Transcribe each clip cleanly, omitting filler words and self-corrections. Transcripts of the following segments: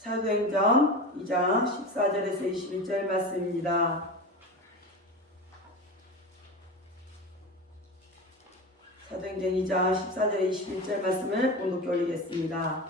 사도행전 2장 14절에서 21절 말씀입니다. 사도행전 2장 14절에 21절 말씀을 봉독해 올리겠습니다.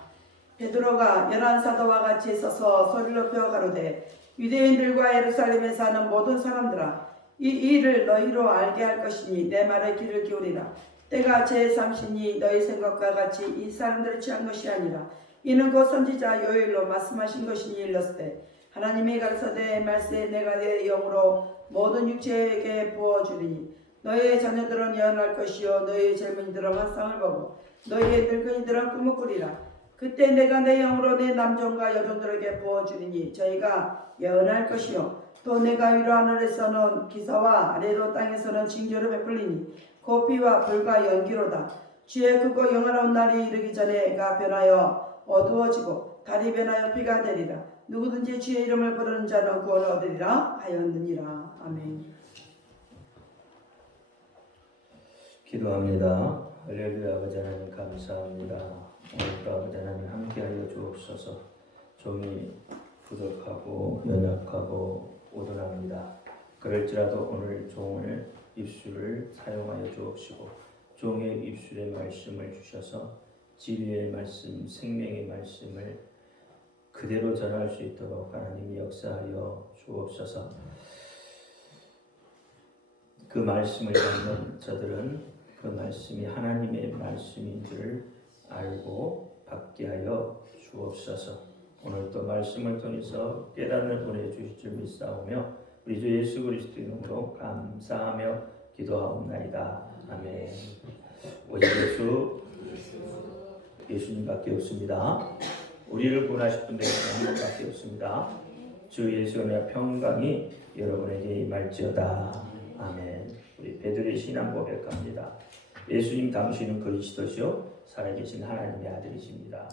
베드로가 열한 사도와 같이 서서 소리를 높여 가로되 유대인들과 예루살렘에 사는 모든 사람들아 이 일을 너희로 알게 할 것이니 내 말에 귀를 기울이라. 때가 제3시니 너희 생각과 같이 이 사람들을 취한 것이 아니라 이는 곧 선지자 요엘로 말씀하신 것이니 일렀으되 하나님이 가르쳐되 말세 내가 내 영으로 모든 육체에게 부어주리니 너희의 자녀들은 예언할 것이요 너희의 젊은이들은 환상을 보고 너희의 늙은이들은 꿈을 꾸리라. 그때 내가 내 영으로 내 남종과 여종들에게 부어주리니 저희가 예언할 것이요 또 내가 위로 하늘에서는 기사와 아래로 땅에서는 징조를 베풀리니 곧 비와 불과 연기로다. 주의 크고 영원한 날이 이르기 전에 해가 변하여 어두워지고 달이 변하여 비가 되리라. 누구든지 주의 이름을 부르는 자는 구원을 얻으리라 하였느니라. 아멘. 기도합니다. 할렐루야. 아버지 하나님 감사합니다. 오늘도 아버지 하나님 함께하여 주옵소서. 종이 부족하고 연약하고 오둔합니다. 그럴지라도 오늘 종을 입술을 사용하여 주옵시고 종의 입술에 말씀을 주셔서 진리의 말씀, 생명의 말씀을 그대로 전할 수 있도록 하나님이 역사하여 주옵소서. 그 말씀을 듣는 저들은 그 말씀이 하나님의 말씀인 줄 알고 받게 하여 주옵소서. 오늘 또 말씀을 통해서 깨닫는 은혜 주실 줄 믿사오며 우리 주 예수 그리스도 이름으로 감사하며 기도하옵나이다. 아멘. 오직 예수님밖에 없습니다. 우리를 구원하실 분 한 분밖에 없습니다. 주 예수의 평강이 여러분에게 임할지어다. 아멘. 우리 베드로의 신앙 고백합니다. 예수님 당신은 그리스도시요 살아계신 하나님의 아들이십니다.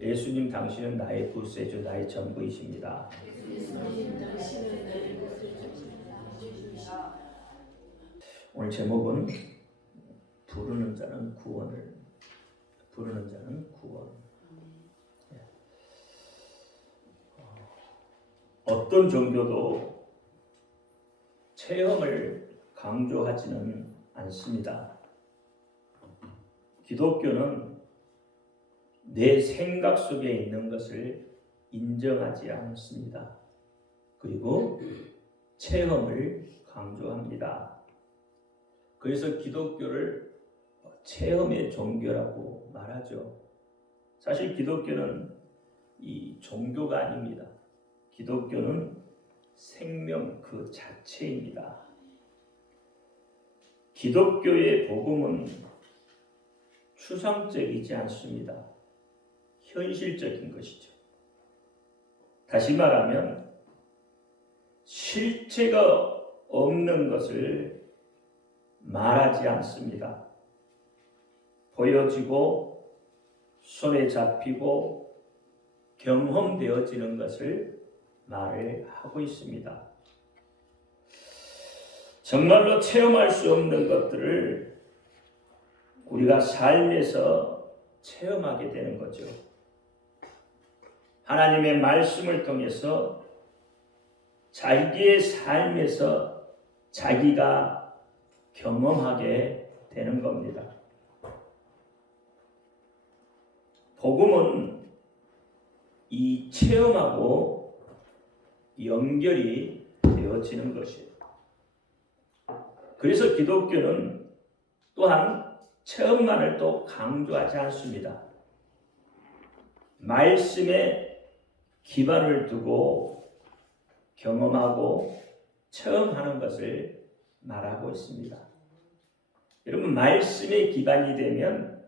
예수님 당신은 나의 구세주, 나의 전부이십니다. 오늘 제목은 부르는 자는 구원. 어떤 종교도 체험을 강조하지는 않습니다. 기독교는 내 생각 속에 있는 것을 인정하지 않습니다. 그리고 체험을 강조합니다. 그래서 기독교를 체험의 종교라고 말하죠. 사실 기독교는 이 종교가 아닙니다. 기독교는 생명 그 자체입니다. 기독교의 복음은 추상적이지 않습니다. 현실적인 것이죠. 다시 말하면 실체가 없는 것을 말하지 않습니다. 보여지고 손에 잡히고 경험되어지는 것을 말을 하고 있습니다. 정말로 체험할 수 없는 것들을 우리가 삶에서 체험하게 되는 거죠. 하나님의 말씀을 통해서 자기의 삶에서 자기가 경험하게 되는 겁니다. 복음은 이 체험하고 연결이 되어지는 것이에요. 그래서 기독교는 또한 체험만을 또 강조하지 않습니다. 말씀에 기반을 두고 경험하고 체험하는 것을 말하고 있습니다. 여러분, 말씀에 기반이 되면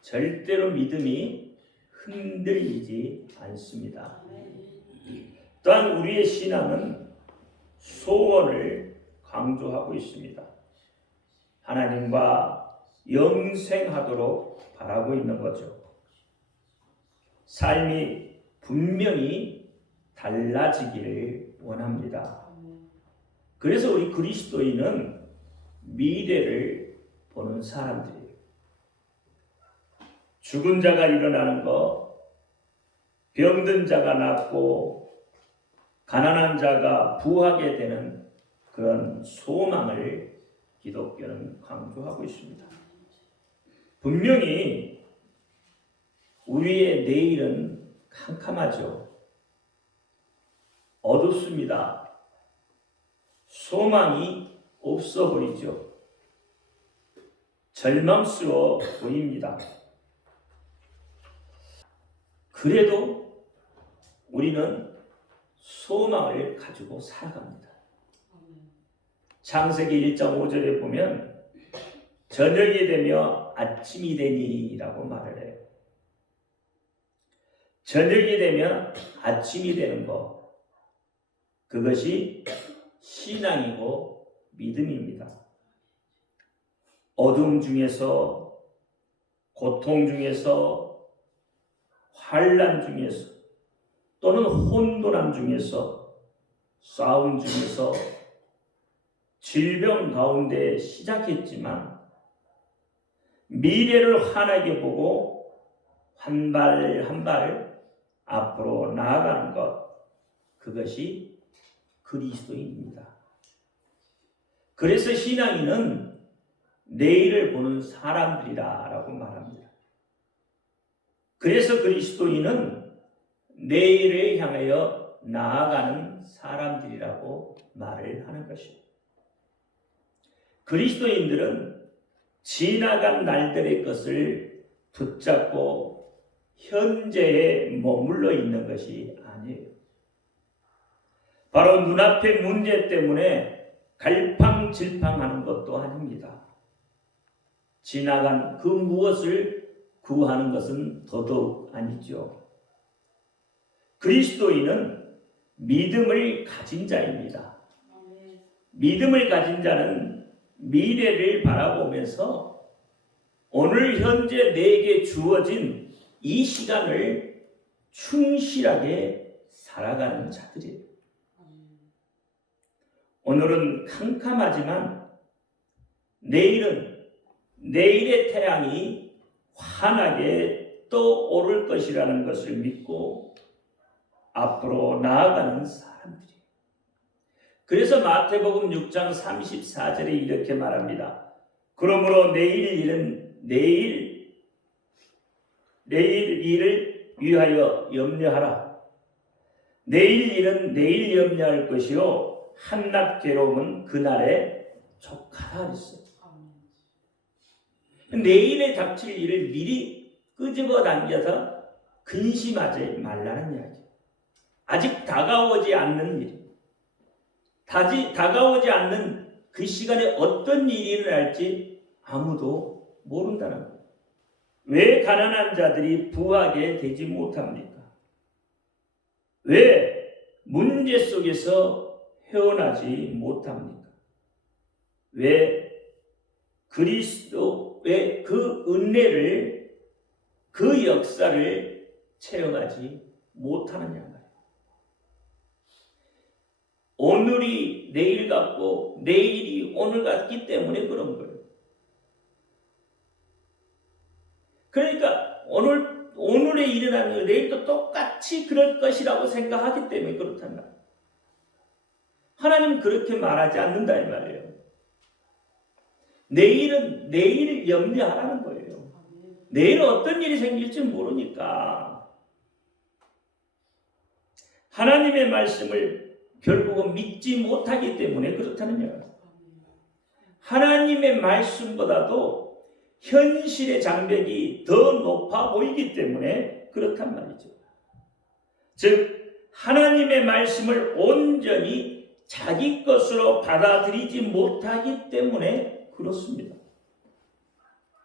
절대로 믿음이 흔들리지 않습니다. 또한 우리의 신앙은 소원을 강조하고 있습니다. 하나님과 영생하도록 바라고 있는 거죠. 삶이 분명히 달라지기를 원합니다. 그래서 우리 그리스도인은 미래를 보는 사람들이에요. 죽은 자가 일어나는 것, 병든 자가 낫고 가난한 자가 부하게 되는 그런 소망을 기독교는 강조하고 있습니다. 분명히 우리의 내일은 캄캄하죠. 어둡습니다. 소망이 없어 보이죠. 절망스러워 보입니다. 그래도 우리는 소망을 가지고 살아갑니다. 창세기 1장 5절에 보면 저녁이 되며 아침이 되니라고 말을 해요. 저녁이 되면 아침이 되는 것, 그것이 신앙이고 믿음입니다. 어둠 중에서, 고통 중에서, 환난 중에서, 또는 혼돈함 중에서, 싸움 중에서, 질병 가운데 시작했지만 미래를 환하게 보고 한 발 한 발 앞으로 나아가는 것, 그것이 그리스도인입니다. 그래서 신앙인은 내일을 보는 사람들이라고 말합니다. 그래서 그리스도인은 내일을 향하여 나아가는 사람들이라고 말을 하는 것입니다. 그리스도인들은 지나간 날들의 것을 붙잡고 현재에 머물러 있는 것이 아니에요. 바로 눈앞의 문제 때문에 갈팡질팡하는 것도 아닙니다. 지나간 그 무엇을 구하는 것은 더더욱 아니죠. 그리스도인은 믿음을 가진 자입니다. 믿음을 가진 자는 미래를 바라보면서 오늘 현재 내게 주어진 이 시간을 충실하게 살아가는 자들이에요. 오늘은 캄캄하지만 내일의 태양이 환하게 떠오를 것이라는 것을 믿고 앞으로 나아가는 사람들이에요. 그래서 마태복음 6장 34절에 이렇게 말합니다. 그러므로 내일 일을 위하여 염려하라. 내일 일은 내일 염려할 것이요 한낱 괴로움은 그날에 족하라 그랬어요. 내일에 닥칠 일을 미리 끄집어 당겨서 근심하지 말라는 이야기예요. 아직 다가오지 않는 일, 다가오지 않는 그 시간에 어떤 일이 일어날지 아무도 모른다는 거예요. 왜 가난한 자들이 부하게 되지 못합니까? 왜 문제 속에서 헤어나지 못합니까? 왜 그리스도의 그 은혜를, 그 역사를 체험하지 못하느냐? 오늘이 내일 같고 내일이 오늘 같기 때문에 그런 거예요. 그러니까 오늘에 일어나는 일 내일도 똑같이 그럴 것이라고 생각하기 때문에 그렇단 말이에요. 하나님은 그렇게 말하지 않는다 이 말이에요. 내일은 내일 염려하라는 거예요. 내일 어떤 일이 생길지 모르니까 하나님의 말씀을 결국은 믿지 못하기 때문에 그렇다는 거예요. 하나님의 말씀보다도 현실의 장벽이 더 높아 보이기 때문에 그렇단 말이죠. 즉 하나님의 말씀을 온전히 자기 것으로 받아들이지 못하기 때문에 그렇습니다.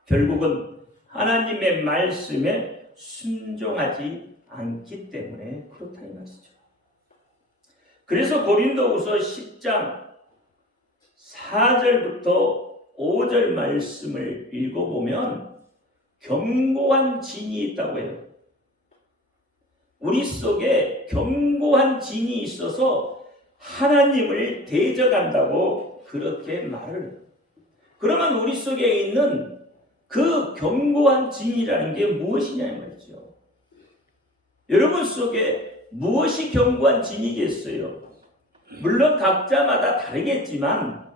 결국은 하나님의 말씀에 순종하지 않기 때문에 그렇다 이 말이죠. 그래서 고린도후서 10장 4절부터 5절 말씀을 읽어보면 견고한 진이 있다고 해요. 우리 속에 견고한 진이 있어서 하나님을 대적한다고 그렇게 말을 해요. 그러면 우리 속에 있는 그 견고한 진이라는 게 무엇이냐 이 말이죠. 여러분 속에 무엇이 견고한 진이겠어요? 물론 각자마다 다르겠지만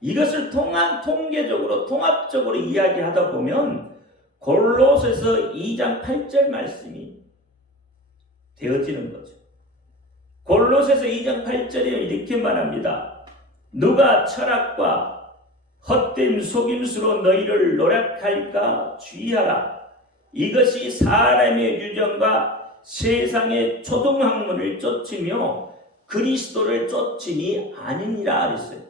이것을 통계적으로 통합적으로 이야기하다 보면 골로새서 2장 8절 말씀이 되어지는 거죠. 골로새서 2장 8절에 이렇게 말합니다. 누가 철학과 헛된 속임수로 너희를 노력할까 주의하라. 이것이 사람의 유전과 세상의 초등학문을 쫓으며 그리스도를 쫓으니 아니니라 그랬어요.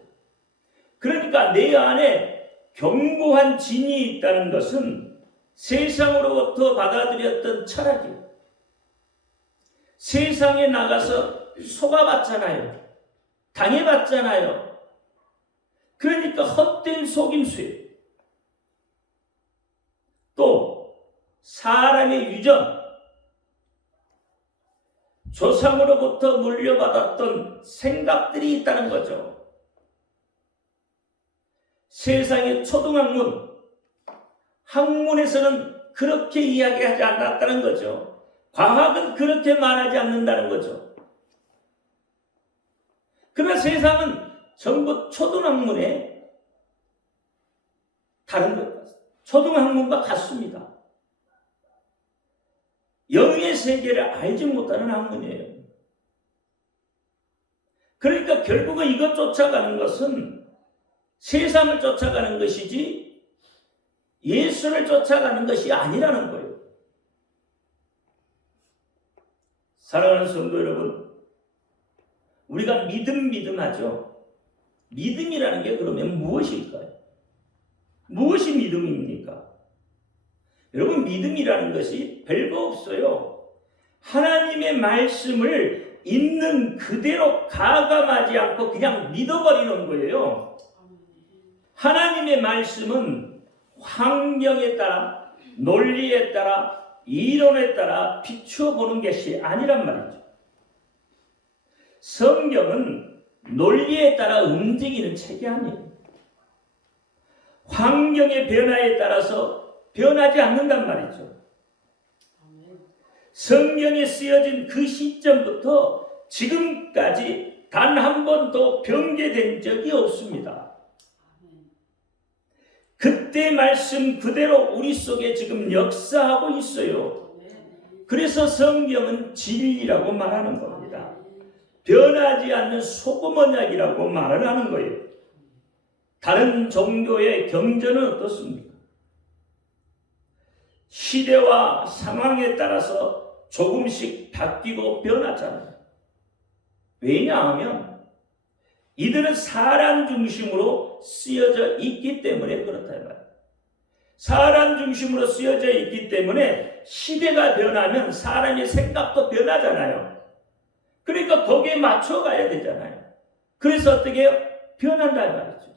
그러니까 내 안에 견고한 진이 있다는 것은 세상으로부터 받아들였던 철학이에요. 세상에 나가서 속아봤잖아요. 당해봤잖아요. 그러니까 헛된 속임수예요. 또 사람의 유전, 조상으로부터 물려받았던 생각들이 있다는 거죠. 세상의 초등학문, 학문에서는 그렇게 이야기하지 않았다는 거죠. 과학은 그렇게 말하지 않는다는 거죠. 그러나 세상은 전부 초등학문에 다른 것 같습니다. 초등학문과 같습니다. 영의 세계를 알지 못하는 학문이에요. 그러니까 결국은 이것 쫓아가는 것은 세상을 쫓아가는 것이지 예수를 쫓아가는 것이 아니라는 거예요. 사랑하는 성도 여러분, 우리가 믿음하죠. 믿음이라는 게 그러면 무엇일까요? 무엇이 믿음입니까? 여러분, 믿음이라는 것이 별거 없어요. 하나님의 말씀을 있는 그대로 가감하지 않고 그냥 믿어버리는 거예요. 하나님의 말씀은 환경에 따라, 논리에 따라, 이론에 따라 비추어 보는 것이 아니란 말이죠. 성경은 논리에 따라 움직이는 책이 아니에요. 환경의 변화에 따라서 변하지 않는단 말이죠. 성경에 쓰여진 그 시점부터 지금까지 단 한 번도 변개된 적이 없습니다. 그때 말씀 그대로 우리 속에 지금 역사하고 있어요. 그래서 성경은 진리라고 말하는 겁니다. 변하지 않는 소금 언약이라고 말을 하는 거예요. 다른 종교의 경전은 어떻습니까? 시대와 상황에 따라서 조금씩 바뀌고 변하잖아요. 왜냐하면 이들은 사람 중심으로 쓰여져 있기 때문에 그렇다 이 말이에요. 사람 중심으로 쓰여져 있기 때문에 시대가 변하면 사람의 생각도 변하잖아요. 그러니까 거기에 맞춰가야 되잖아요. 그래서 어떻게 해요? 변한다 이 말이죠.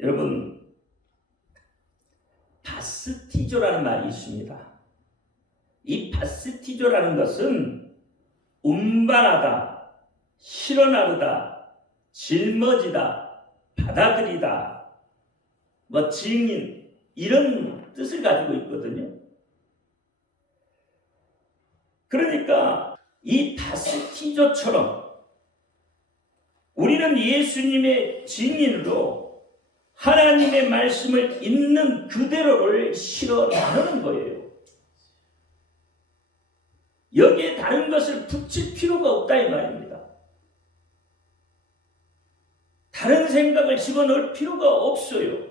여러분, 바스티조라는 말이 있습니다. 이 바스티조라는 것은 운반하다, 실어나르다, 짊어지다, 받아들이다, 증인, 이런 뜻을 가지고 있거든요. 그러니까 이 바스티조처럼 우리는 예수님의 증인으로 하나님의 말씀을 있는 그대로를 실어 나르는 거예요. 여기에 다른 것을 붙일 필요가 없다 이 말입니다. 다른 생각을 집어넣을 필요가 없어요.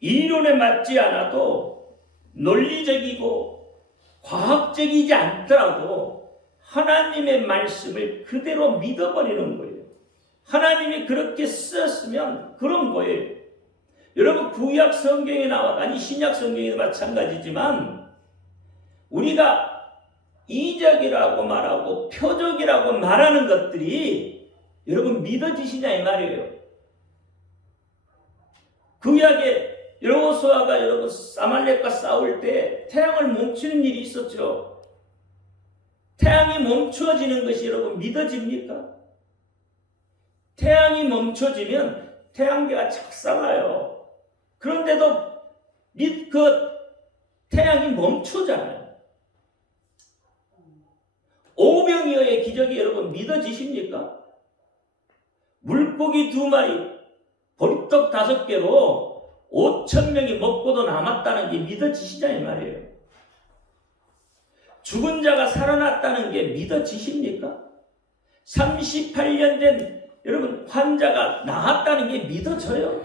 이론에 맞지 않아도 논리적이고 과학적이지 않더라도 하나님의 말씀을 그대로 믿어버리는 거예요. 하나님이 그렇게 쓰셨으면 그런 거예요. 여러분, 구약 성경에 나와, 아니 신약 성경에도 마찬가지지만 우리가 이적이라고 말하고 표적이라고 말하는 것들이 여러분 믿어지시냐 이 말이에요. 구약에 여호수아가 여러분 아말렉과 싸울 때 태양을 멈추는 일이 있었죠. 태양이 멈추어지는 것이 여러분 믿어집니까? 태양이 멈춰지면 태양계가 착살나요. 그런데도 그 태양이 멈추잖아요. 오병이어의 기적이 여러분 믿어지십니까? 물고기 2마리, 보리떡 5개로 5,000명이 먹고도 남았다는 게 믿어지시냐 이 말이에요. 죽은 자가 살아났다는 게 믿어지십니까? 38년 된 여러분 환자가 나았다는 게 믿어져요?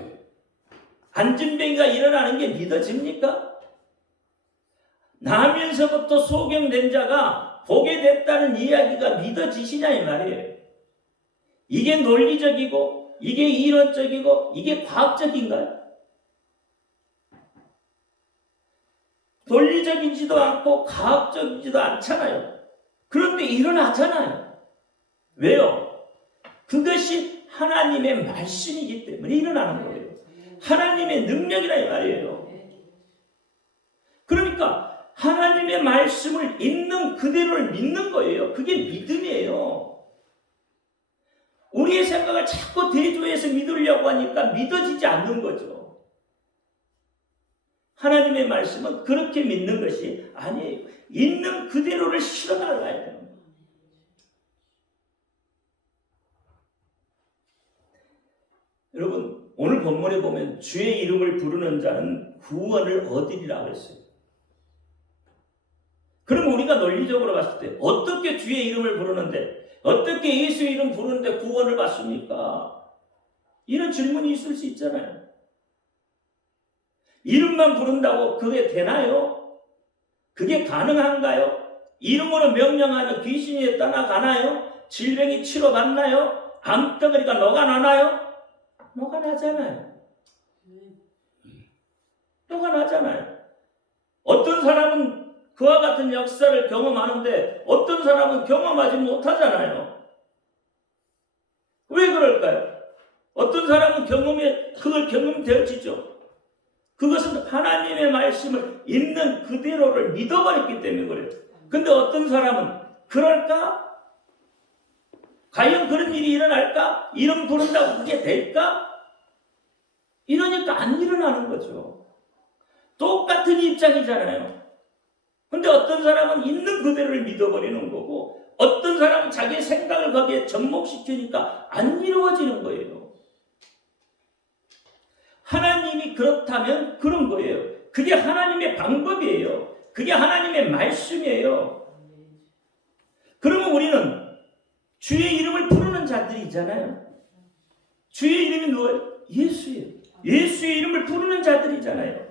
안진뱅이가 일어나는 게 믿어집니까? 나면서부터 소경된 자가 보게 됐다는 이야기가 믿어지시냐 이 말이에요. 이게 논리적이고 이게 이론적이고 이게 과학적인가요? 논리적이지도 않고 과학적이지도 않잖아요. 그런데 일어나잖아요. 왜요? 그것이 하나님의 말씀이기 때문에 일어나는 거예요. 하나님의 능력이라 이 말이에요. 그러니까 하나님의 말씀을 있는 그대로를 믿는 거예요. 그게 믿음이에요. 우리의 생각을 자꾸 대조해서 믿으려고 하니까 믿어지지 않는 거죠. 하나님의 말씀은 그렇게 믿는 것이 아니에요. 있는 그대로를 실현하려야 돼요. 여러분 오늘 본문에 보면 주의 이름을 부르는 자는 구원을 얻으리라고 했어요. 그럼 우리가 논리적으로 봤을 때 어떻게 주의 이름을 부르는데 어떻게 예수의 이름 부르는데 구원을 받습니까? 이런 질문이 있을 수 있잖아요. 이름만 부른다고 그게 되나요? 그게 가능한가요? 이름으로 명령하면 귀신이 떠나가나요? 질병이 치료받나요? 암덩어리가 녹아나나요? 녹아나잖아요. 녹아나잖아요. 어떤 사람은 그와 같은 역사를 경험하는데 어떤 사람은 경험하지 못하잖아요. 왜 그럴까요? 어떤 사람은 그걸 경험되어지죠. 그것은 하나님의 말씀을 있는 그대로를 믿어버렸기 때문에 그래요. 근데 어떤 사람은 그럴까? 과연 그런 일이 일어날까? 이름 부른다고 그게 될까? 이러니까 안 일어나는 거죠. 똑같은 입장이잖아요. 근데 어떤 사람은 있는 그대로를 믿어버리는 거고 어떤 사람은 자기 생각을 거기에 접목시키니까 안 이루어지는 거예요. 하나님이 그렇다면 그런 거예요. 그게 하나님의 방법이에요. 그게 하나님의 말씀이에요. 그러면 우리는 주의 이름을 부르는 자들이잖아요. 주의 이름이 누구예요? 예수예요. 예수의 이름을 부르는 자들이잖아요.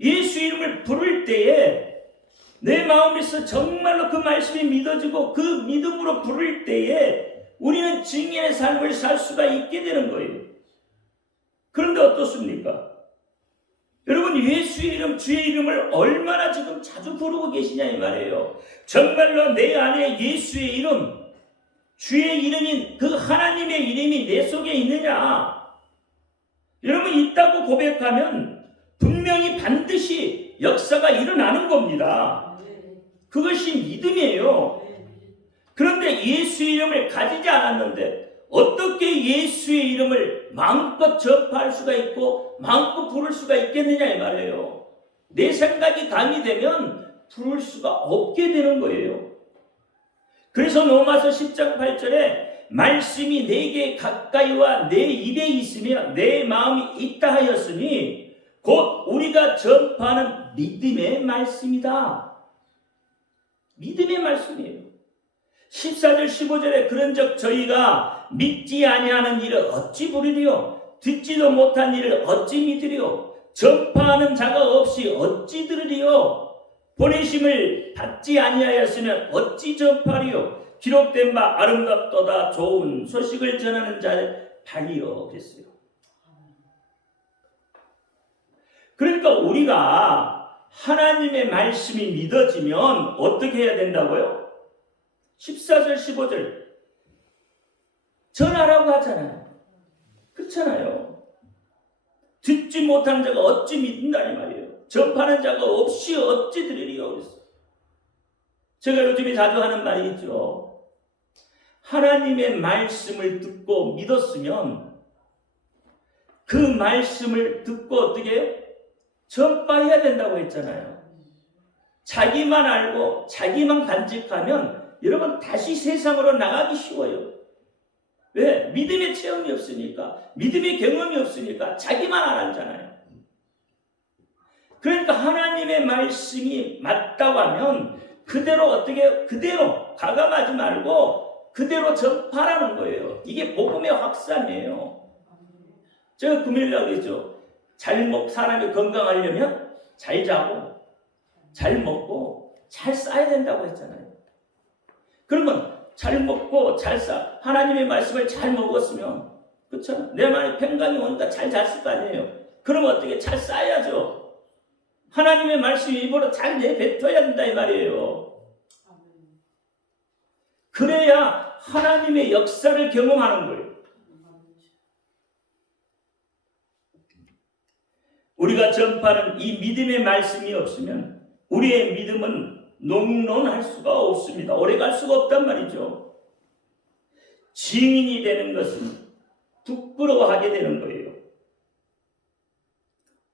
예수의 이름을 부를 때에 내 마음에서 정말로 그 말씀이 믿어지고 그 믿음으로 부를 때에 우리는 증인의 삶을 살 수가 있게 되는 거예요. 그런데 어떻습니까? 여러분 예수의 이름, 주의 이름을 얼마나 지금 자주 부르고 계시냐 이 말이에요. 정말로 내 안에 예수의 이름, 주의 이름인 그 하나님의 이름이 내 속에 있느냐? 여러분 있다고 고백하면 분명히 반드시 역사가 일어나는 겁니다. 그것이 믿음이에요. 그런데 예수의 이름을 가지지 않았는데 어떻게 예수의 이름을 마음껏 접할 수가 있고 마음껏 부를 수가 있겠느냐 이 말이에요. 내 생각이 가미되면 부를 수가 없게 되는 거예요. 그래서 로마서 10장 8절에 말씀이 내게 가까이와 내 입에 있으며 내 마음이 있다 하였으니 곧 우리가 전파하는 믿음의 말씀이다. 믿음의 말씀이에요. 14절 15절에 그런즉 저희가 믿지 아니하는 일을 어찌 부르리요? 듣지도 못한 일을 어찌 믿으리요? 전파하는 자가 없이 어찌 들으리요? 보내심을 받지 아니하였으면 어찌 전파리요? 기록된 바 아름답도다 좋은 소식을 전하는 자의 발이요 그랬어요. 그러니까 우리가 하나님의 말씀이 믿어지면 어떻게 해야 된다고요? 14절 15절 전하라고 하잖아요. 그렇잖아요. 듣지 못하는 자가 어찌 믿는다 이 말이에요. 전파하는 자가 없이 어찌 들으리요 그랬어요. 제가 요즘에 자주 하는 말이 있죠. 하나님의 말씀을 듣고 믿었으면 그 말씀을 듣고 어떻게 해요? 전파해야 된다고 했잖아요. 자기만 알고 자기만 간직하면 여러분 다시 세상으로 나가기 쉬워요. 왜? 믿음의 체험이 없으니까, 믿음의 경험이 없으니까 자기만 알았잖아요. 그러니까 하나님의 말씀이 맞다고 하면 그대로 가감하지 말고 그대로 전파라는 거예요. 이게 복음의 확산이에요. 제가 금요일날 그랬죠. 사람이 건강하려면 잘 자고 잘 먹고 잘 싸야 된다고 했잖아요. 그러면 잘 먹고 잘 싸, 하나님의 말씀을 잘 먹었으면, 그렇죠? 내 마음에 평강이 오니까 잘 잤을 거 아니에요. 그러면 어떻게 잘 싸야죠. 하나님의 말씀 일부러 잘 내뱉어야 된다 이 말이에요. 그래야 하나님의 역사를 경험하는 거예요. 우리가 전파하는 이 믿음의 말씀이 없으면 우리의 믿음은 농론할 수가 없습니다. 오래갈 수가 없단 말이죠. 증인이 되는 것은 부끄러워하게 되는 거예요.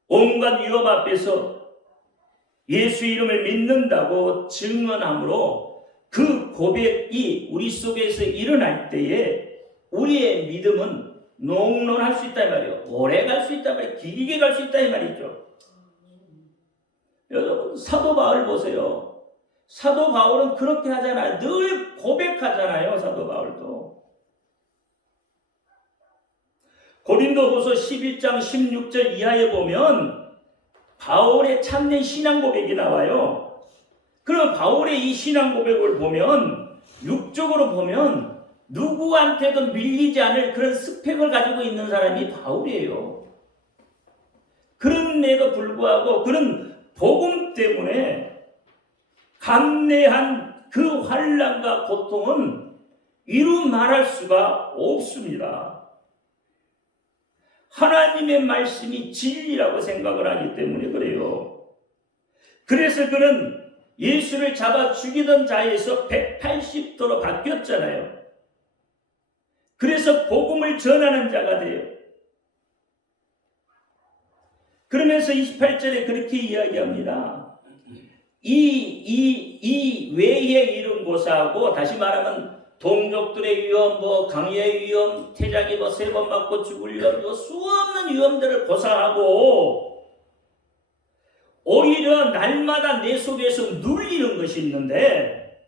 온갖 위협 앞에서 예수 이름을 믿는다고 증언함으로 그 고백이 우리 속에서 일어날 때에 우리의 믿음은 농론할 수 있다 이 말이에요. 오래 갈 수 있다 말이에요. 길게 갈 수 있다 이 말이죠. 여러분 사도 바울 보세요. 사도 바울은 그렇게 하잖아요. 늘 고백하잖아요. 사도 바울도. 고린도후서 11장 16절 이하에 보면 바울의 참된 신앙 고백이 나와요. 그럼 바울의 이 신앙 고백을 보면 육적으로 보면 누구한테도 밀리지 않을 그런 스펙을 가지고 있는 사람이 바울이에요. 그런데도 불구하고 그런 복음 때문에 감내한 그 환난과 고통은 이루 말할 수가 없습니다. 하나님의 말씀이 진리라고 생각을 하기 때문에 그래요. 그래서 그는 예수를 잡아 죽이던 자에서 180도로 바뀌었잖아요. 그래서 복음을 전하는 자가 돼요. 그러면서 28절에 그렇게 이야기합니다. 이 외에 이룬 고사하고, 다시 말하면 동족들의 위험, 강의의 위험, 태장이 3번 맞고 죽을 위험, 수없는 위험들을 고사하고 오히려 날마다 내 속에서 눌리는 것이 있는데,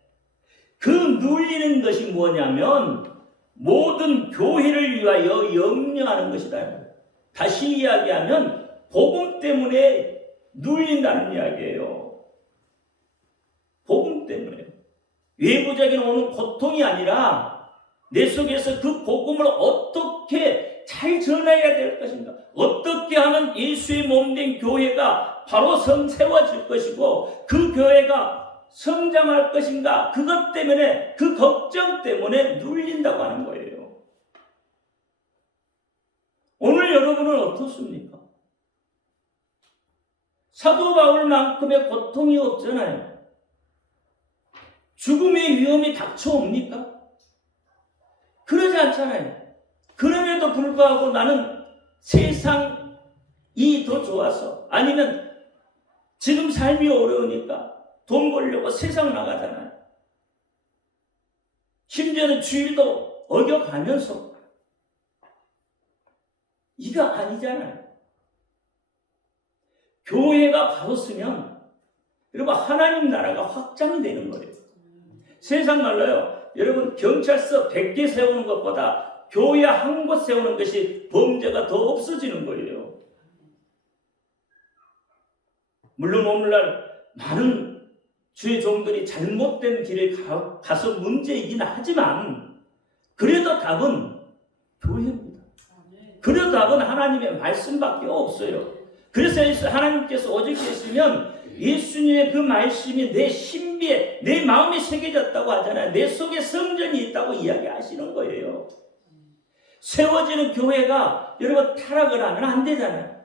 그 눌리는 것이 뭐냐면 모든 교회를 위하여 염려하는 것이다. 다시 이야기하면 복음 때문에 눌린다는 이야기예요. 복음 때문에. 외부적인 오는 고통이 아니라 내 속에서 그 복음을 어떻게 잘 전해야 될 것인가, 어떻게 하면 예수의 몸된 교회가 바로 세워질 것이고 그 교회가 성장할 것인가, 그것 때문에, 그 걱정 때문에 눌린다고 하는 거예요. 오늘 여러분은 어떻습니까? 사도 바울만큼의 고통이 없잖아요. 죽음의 위험이 닥쳐옵니까? 그러지 않잖아요. 그럼에도 불구하고 나는 세상이 더 좋아서, 아니면 지금 삶이 어려우니까 돈 벌려고 세상 나가잖아요. 심지어는 주일도 어겨가면서. 이거 아니잖아요. 교회가 바로 쓰면 여러분 하나님 나라가 확장이 되는 거예요. 세상 말로요, 여러분 경찰서 100개 세우는 것보다 교회 한 곳 세우는 것이 범죄가 더 없어지는 거예요. 물론 오늘날 많은 주의 종들이 잘못된 길을 가서 문제이긴 하지만 그래도 답은 교회입니다. 그래도 답은 하나님의 말씀밖에 없어요. 그래서 하나님께서 오직했으면 예수님의 그 말씀이 내 신비에, 내 마음에 새겨졌다고 하잖아요. 내 속에 성전이 있다고 이야기하시는 거예요. 세워지는 교회가 여러분 타락을 하면 안 되잖아요.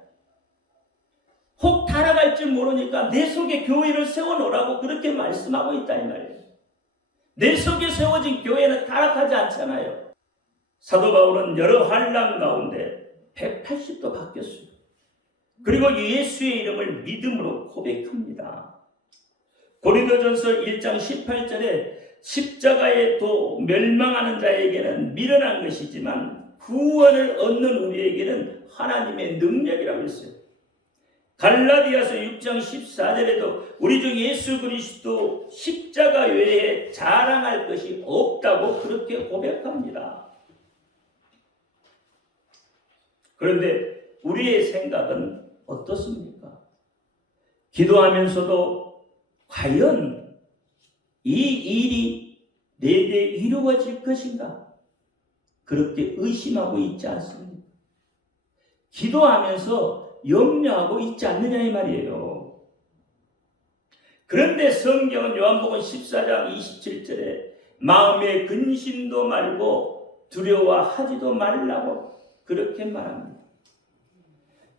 혹 타락할지 모르니까 내 속에 교회를 세워놓으라고 그렇게 말씀하고 있다 이 말이에요. 내 속에 세워진 교회는 타락하지 않잖아요. 사도 바울은 여러 환난 가운데 180도 바뀌었어요. 그리고 예수의 이름을 믿음으로 고백합니다. 고린도전서 1장 18절에 십자가에 도 멸망하는 자에게는 미련한 것이지만 구원을 얻는 우리에게는 하나님의 능력이라고 했어요. 갈라디아서 6장 14절에도 우리 중 예수 그리스도 십자가 외에 자랑할 것이 없다고 그렇게 고백합니다. 그런데 우리의 생각은 어떻습니까? 기도하면서도 과연 이 일이 내게 이루어질 것인가? 그렇게 의심하고 있지 않습니까? 기도하면서 염려하고 있지 않느냐 이 말이에요. 그런데 성경은 요한복음 14장 27절에 마음의 근심도 말고 두려워하지도 말라고 그렇게 말합니다.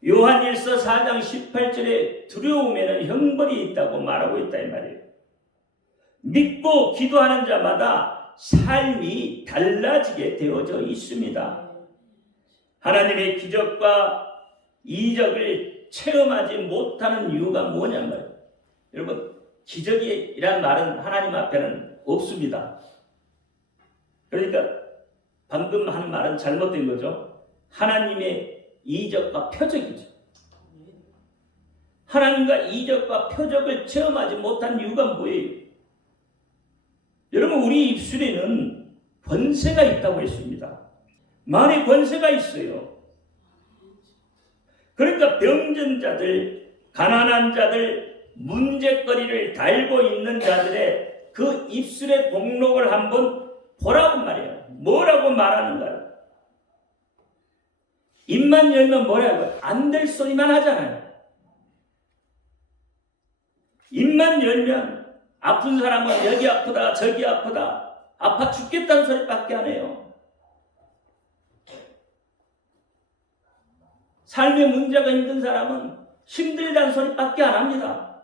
요한일서 4장 18절에 두려움에는 형벌이 있다고 말하고 있다 이 말이에요. 믿고 기도하는 자마다 삶이 달라지게 되어져 있습니다. 하나님의 기적과 이적을 체험하지 못하는 이유가 뭐냐는 말이에요. 여러분, 기적이란 말은 하나님 앞에는 없습니다. 그러니까 방금 한 말은 잘못된 거죠. 하나님의 이적과 표적이죠. 하나님과 이적과 표적을 체험하지 못한 이유가 뭐예요? 여러분, 우리 입술에는 권세가 있다고 했습니다. 말에 권세가 있어요. 그러니까 병든 자들, 가난한 자들, 문제거리를 달고 있는 자들의 그 입술의 동록을 한번 보라고 말이에요. 뭐라고 말하는가요? 입만 열면 뭐라고요? 안 될 소리만 하잖아요. 입만 열면 아픈 사람은 여기 아프다 저기 아프다 아파 죽겠다는 소리밖에 안 해요. 삶의 문제가 힘든 사람은 힘들다는 소리밖에 안 합니다.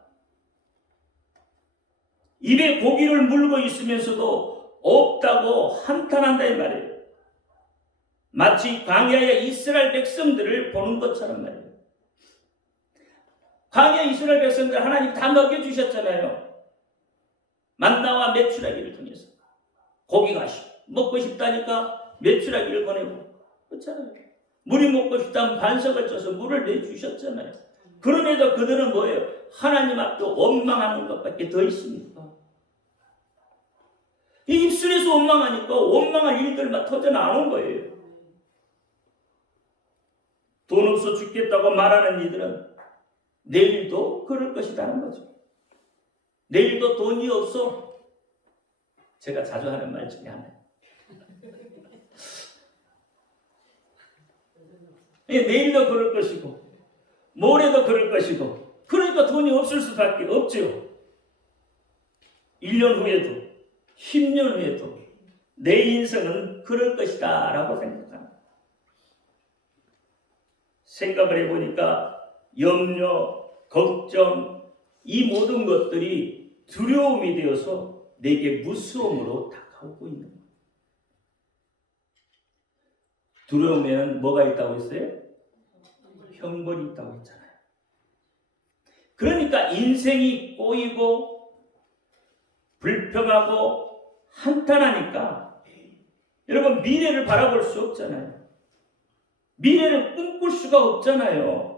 입에 고기를 물고 있으면서도 없다고 한탄한다 이 말이에요. 마치 광야의 이스라엘 백성들을 보는 것처럼 말이에요. 광야 이스라엘 백성들 하나님 다 먹여주셨잖아요. 만나와 메추라기를 통해서 고기가 먹고 싶다니까 메추라기를 보내고 그렇잖아요. 물이 먹고 싶다면 반석을 쳐서 물을 내주셨잖아요. 그럼에도 그들은 뭐예요? 하나님 앞에 원망하는 것밖에 더 있습니까? 이 입술에서 원망하니까 원망할 일들만 터져 나오는 거예요. 돈 없어 죽겠다고 말하는 이들은 내일도 그럴 것이라는 거죠. 내일도 돈이 없어. 제가 자주 하는 말 중에 하나예요. 내일도 그럴 것이고 모레도 그럴 것이고 그러니까 돈이 없을 수밖에 없죠. 1년 후에도 10년 후에도 내 인생은 그럴 것이다 라고 생각합니다. 생각을 해보니까 염려, 걱정 이 모든 것들이 두려움이 되어서 내게 무서움으로 다가오고 있는 거예요. 두려움에는 뭐가 있다고 했어요? 형벌이 있다고 했잖아요. 그러니까 인생이 꼬이고 불평하고 한탄하니까 여러분 미래를 바라볼 수 없잖아요. 미래를 꿈꿀 수가 없잖아요.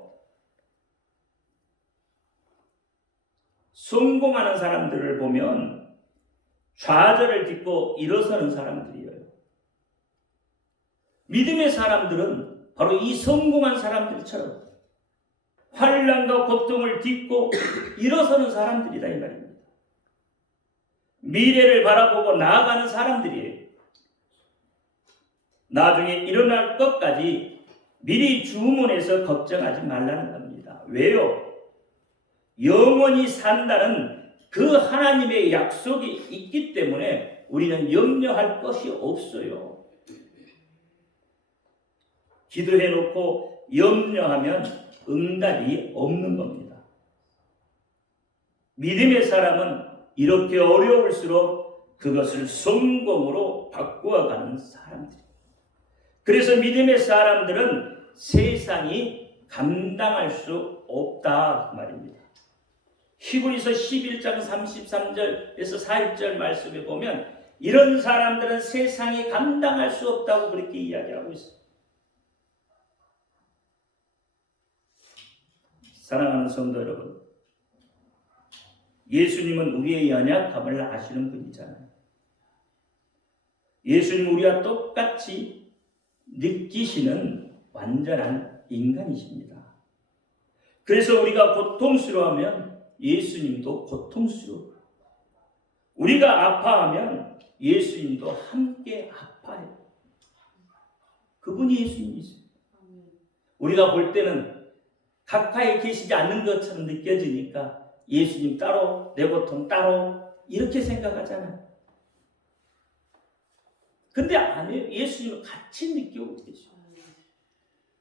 성공하는 사람들을 보면 좌절을 딛고 일어서는 사람들이에요. 믿음의 사람들은 바로 이 성공한 사람들처럼 환난과 고통을 딛고 일어서는 사람들이다 이 말입니다. 미래를 바라보고 나아가는 사람들이에요. 나중에 일어날 것까지 미리 주문해서 걱정하지 말라는 겁니다. 왜요? 영원히 산다는 그 하나님의 약속이 있기 때문에 우리는 염려할 것이 없어요. 기도해놓고 염려하면 응답이 없는 겁니다. 믿음의 사람은 이렇게 어려울수록 그것을 성공으로 바꾸어가는 사람들. 그래서 믿음의 사람들은 세상이 감당할 수 없다 그 말입니다. 히브리서 11장 33절에서 41절 말씀에 보면 이런 사람들은 세상이 감당할 수 없다고 그렇게 이야기하고 있어요. 사랑하는 성도 여러분, 예수님은 우리의 연약함을 아시는 분이잖아요. 예수님 우리와 똑같이 느끼시는 완전한 인간이십니다. 그래서 우리가 고통스러워하면 예수님도 고통스러워요. 우리가 아파하면 예수님도 함께 아파해요. 그분이 예수님이세요. 우리가 볼 때는 가까이 계시지 않는 것처럼 느껴지니까 예수님 따로, 내 고통 따로 이렇게 생각하잖아요. 근데 아니에요. 예수님은 같이 느끼고 계셔요.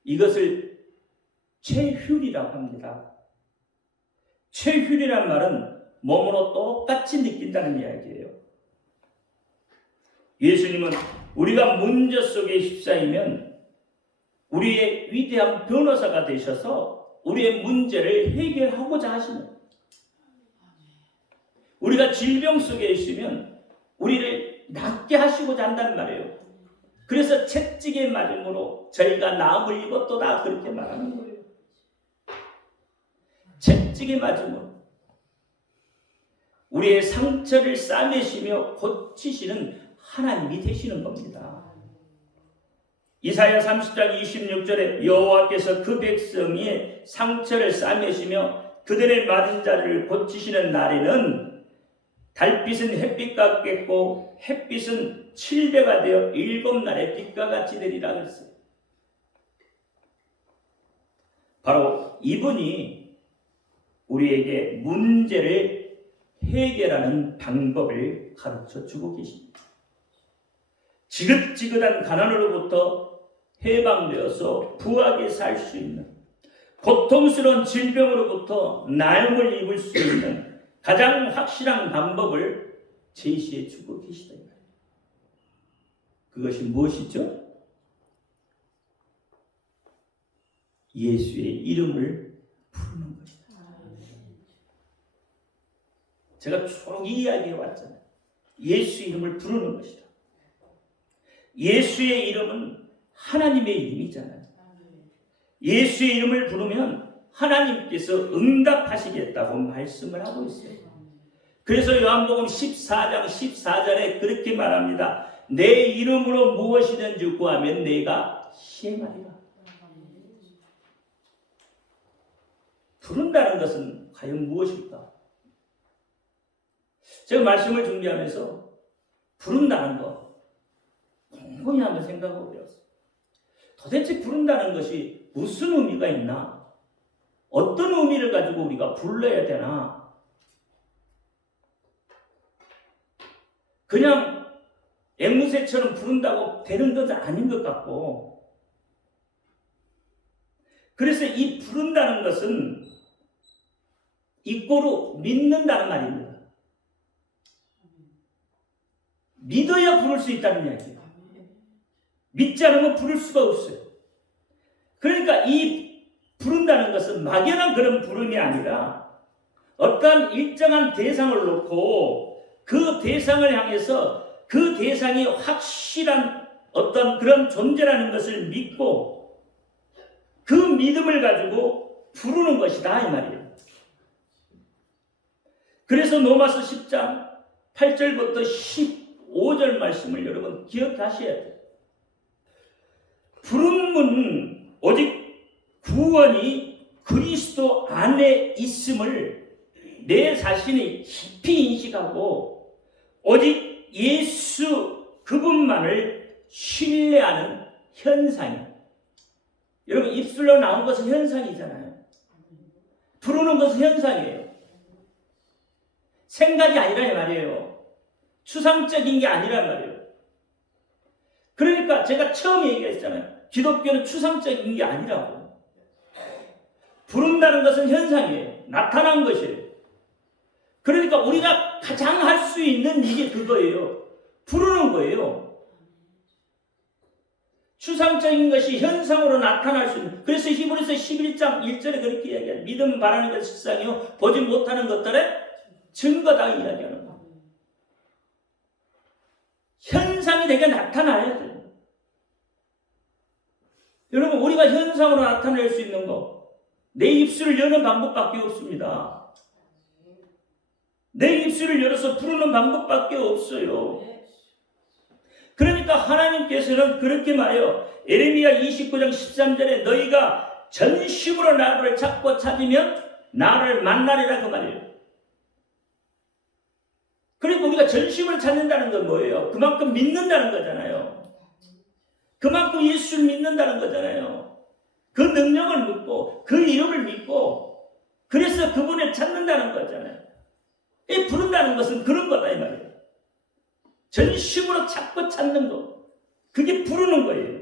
이것을 최휼이라고 합니다. 최휼이란 말은 몸으로 똑같이 느낀다는 이야기예요. 예수님은 우리가 문제 속에 휩싸이면 우리의 위대한 변호사가 되셔서 우리의 문제를 해결하고자 하시는, 우리가 질병 속에 있으면 우리를 낫게 하시고자 한단 말이에요. 그래서 채찍에 맞음으로 저희가 나음을 입었도다 그렇게 말하는 거예요. 채찍에 맞음으로 우리의 상처를 싸매시며 고치시는 하나님이 되시는 겁니다. 이사야 30장 26절에 여호와께서 그 백성의 상처를 싸매시며 그들의 맞은 자를 고치시는 날에는 달빛은 햇빛 같겠고 햇빛은 칠배가 되어 7날의 빛과 같이 되리라 그랬어요. 바로 이분이 우리에게 문제를 해결하는 방법을 가르쳐 주고 계십니다. 지긋지긋한 가난으로부터 해방되어서 부하게 살 수 있는, 고통스러운 질병으로부터 나음을 입을 수 있는 가장 확실한 방법을 제시해 주고 계시다. 그것이 무엇이죠? 예수의 이름을 부르는 것이다. 제가 쭉 이야기해 왔잖아요. 예수 이름을 부르는 것이다. 예수의 이름은 하나님의 이름이잖아요. 예수의 이름을 부르면 하나님께서 응답하시겠다고 말씀을 하고 있어요. 그래서 요한복음 14장 14절에 그렇게 말합니다. 내 이름으로 무엇이든지 구하면 내가 시행하리라. 부른다는 것은 과연 무엇일까? 제가 말씀을 준비하면서 부른다는 것 곰곰이 한번 생각하고 배웠어요. 도대체 부른다는 것이 무슨 의미가 있나? 어떤 의미를 가지고 우리가 불러야 되나? 그냥 앵무새처럼 부른다고 되는 것은 아닌 것 같고, 그래서 이 부른다는 것은 이꼬로 믿는다는 말입니다. 믿어야 부를 수 있다는 이야기예요. 믿지 않으면 부를 수가 없어요. 그러니까 이 부른다는 것은 막연한 그런 부름이 아니라 어떠한 일정한 대상을 놓고 그 대상을 향해서 그 대상이 확실한 어떤 그런 존재라는 것을 믿고 그 믿음을 가지고 부르는 것이다 이 말이에요. 그래서 로마서 10장 8절부터 15절 말씀을 여러분 기억하셔야 돼요. 부름은 오직 구원이 그리스도 안에 있음을 내 자신이 깊이 인식하고 오직 예수 그분만을 신뢰하는 현상이에요. 여러분 입술로 나온 것은 현상이잖아요. 부르는 것은 현상이에요. 생각이 아니라 이 말이에요. 추상적인 게 아니란 말이에요. 그러니까 제가 처음에 얘기했잖아요. 기독교는 추상적인 게 아니라고. 부른다는 것은 현상이에요. 나타난 것이에요. 그러니까 우리가 가장 할 수 있는 이게 그거예요. 부르는 거예요. 추상적인 것이 현상으로 나타날 수 있는. 그래서 히브리서 11장 1절에 그렇게 이야기해요. 믿음은 바라는 것이 실상이요 보지 못하는 것들의 증거다 이야기하는 거예요. 현상이 되게 나타나야 돼요. 여러분, 우리가 현상으로 나타낼 수 있는 거, 내 입술을 여는 방법밖에 없습니다. 내 입술을 열어서 부르는 방법밖에 없어요. 그러니까 하나님께서는 그렇게 말해요. 에레미야 29장 13절에 너희가 전심으로 나를 찾고 찾으면 나를 만나리라 그 말이에요. 그러니까 우리가 전심으로 찾는다는 건 뭐예요? 그만큼 믿는다는 거잖아요. 그만큼 예수를 믿는다는 거잖아요. 그 능력을 믿고 그 이름을 믿고 그래서 그분을 찾는다는 거잖아요. 이 부른다는 것은 그런 거다 이 말이에요. 전심으로 찾고 찾는 거. 그게 부르는 거예요.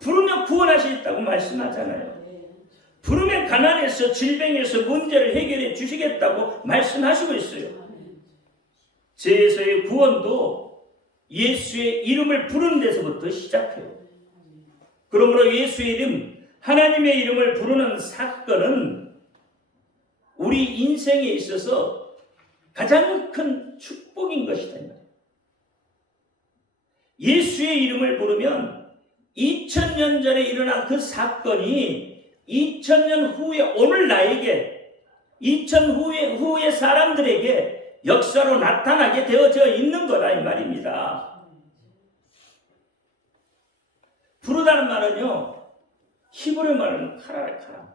부르면 구원하시겠다고 말씀하잖아요. 부르면 가난에서 질병에서 문제를 해결해 주시겠다고 말씀하시고 있어요. 죄에서의 구원도 예수의 이름을 부르는 데서부터 시작해요. 그러므로 예수의 이름, 하나님의 이름을 부르는 사건은 우리 인생에 있어서 가장 큰 축복인 것이다. 예수의 이름을 부르면 2000년 전에 일어난 그 사건이 2000년 후에 오늘 나에게 2000 후의 사람들에게 역사로 나타나게 되어져 있는 거다 이 말입니다. 부르다는 말은요, 히브리 말은 카라라 카라.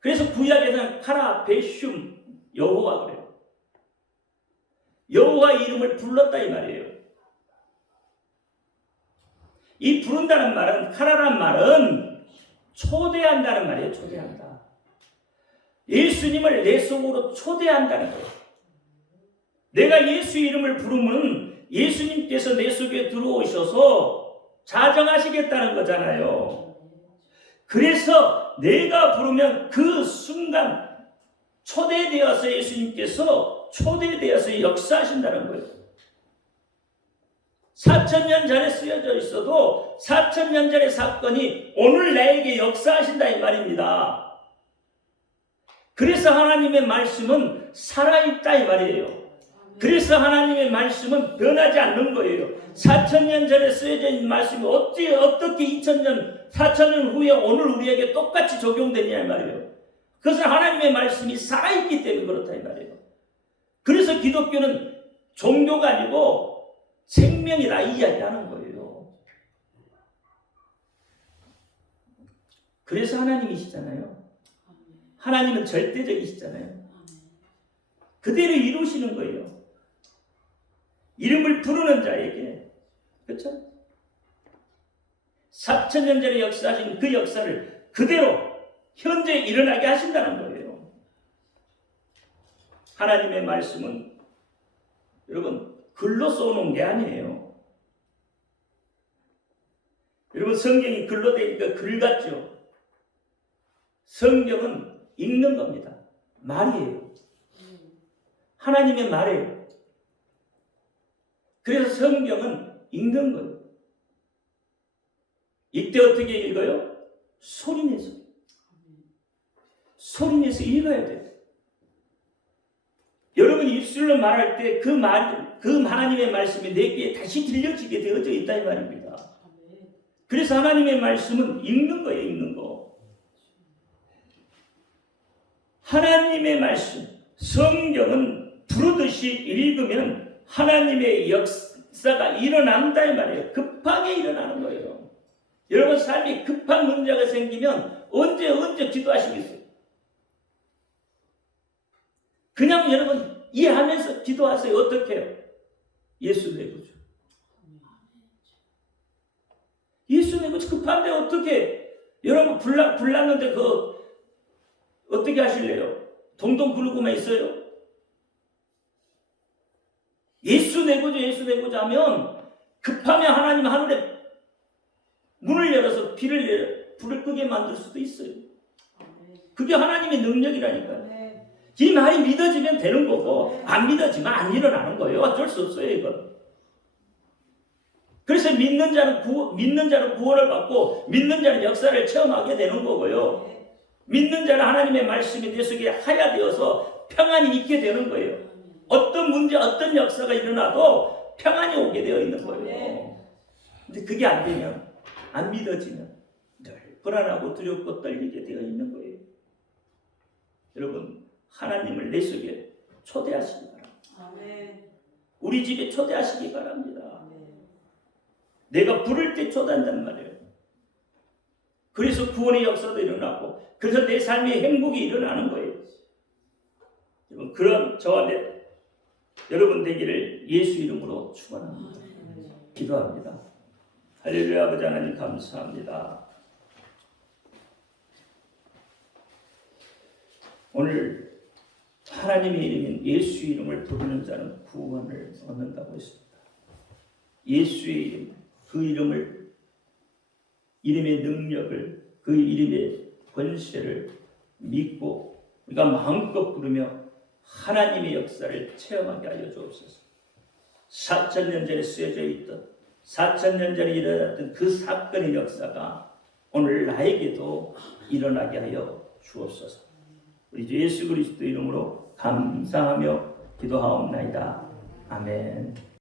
그래서 구약에서는 카라 베슘 여호와 그래요. 여호와 이름을 불렀다 이 말이에요. 이 부른다는 말은, 카라란 말은 초대한다는 말이에요. 초대한다. 예수님을 내 속으로 초대한다는 거예요. 내가 예수 이름을 부르면 예수님께서 내 속에 들어오셔서 자정하시겠다는 거잖아요. 그래서 내가 부르면 그 순간 초대되어서 예수님께서 초대되어서 역사하신다는 거예요. 4000년 전에 쓰여져 있어도 4000년 전의 사건이 오늘 나에게 역사하신다 이 말입니다. 그래서 하나님의 말씀은 살아있다 이 말이에요. 그래서 하나님의 말씀은 변하지 않는 거예요. 4000년 전에 쓰여져 있는 말씀이 어떻게 2000년, 4000년 후에 오늘 우리에게 똑같이 적용되냐 이 말이에요. 그것은 하나님의 말씀이 살아있기 때문에 그렇다 이 말이에요. 그래서 기독교는 종교가 아니고 생명이다 이 이야기하는 거예요. 그래서 하나님이시잖아요. 하나님은 절대적이시잖아요. 그대로 이루시는 거예요. 이름을 부르는 자에게. 그렇죠? 4000년 전에 역사하신 그 역사를 그대로 현재 일어나게 하신다는 거예요. 하나님의 말씀은 여러분 글로 써놓은 게 아니에요. 여러분 성경이 글로 되니까 글 같죠? 성경은 읽는 겁니다. 말이에요. 하나님의 말이에요. 그래서 성경은 읽는 거예요. 이때 어떻게 읽어요? 소리내서. 소리내서 읽어야 돼요. 여러분이 입술로 말할 때 그 하나님의 말씀이 내 귀에 다시 들려지게 되어져 있다 이 말입니다. 그래서 하나님의 말씀은 읽는 거예요. 읽는 거. 하나님의 말씀, 성경은 부르듯이 읽으면 하나님의 역사가 일어난다 이 말이에요. 급하게 일어나는 거예요. 여러분 삶이 급한 문제가 생기면 언제 기도하시겠어요? 그냥 여러분 이해하면서 기도하세요. 어떻게 해요? 예수 내 구주. 예수 내 구주 급한데 어떻게 여러분 불났는데 어떻게 하실래요? 동동 구르고만 있어요? 예수 내 구주 예수 내 구주 하면 급하면 하나님 하늘에 문을 열어서 불을 끄게 만들 수도 있어요. 그게 하나님의 능력이라니까요. 이 말이 믿어지면 되는 거고 안 믿어지면 안 일어나는 거예요. 어쩔 수 없어요, 이건. 그래서 믿는 자는 구원을 받고 믿는 자는 역사를 체험하게 되는 거고요. 믿는 자는 하나님의 말씀이 내 속에 하야되어서 평안이 있게 되는 거예요. 어떤 문제, 어떤 역사가 일어나도 평안이 오게 되어 있는 거예요. 근데 그게 안 되면, 안 믿어지면 늘 불안하고 두렵고 떨리게 되어 있는 거예요. 여러분, 하나님을 내 속에 초대하시기 바랍니다. 우리 집에 초대하시기 바랍니다. 내가 부를 때 초대한단 말이에요. 그래서 구원의 역사도 일어나고, 그래서 내 삶의 행복이 일어나는 거예요. 그런 저와 여러분 되기를 예수 이름으로 축원합니다. 기도합니다. 할렐루야. 아버지 하나님 감사합니다. 오늘 하나님의 이름인 예수 이름을 부르는 자는 구원을 얻는다고 했습니다. 예수의 이름, 그 이름의 능력을, 그 이름의 권세를 믿고 우리가 마음껏 부르며 하나님의 역사를 체험하게 하여 주옵소서. 4,000년 전에 쓰여져 있던, 4,000년 전에 일어났던 그 사건의 역사가 오늘 나에게도 일어나게 하여 주옵소서. 우리 주 예수 그리스도 이름으로 감사하며 기도하옵나이다. 아멘.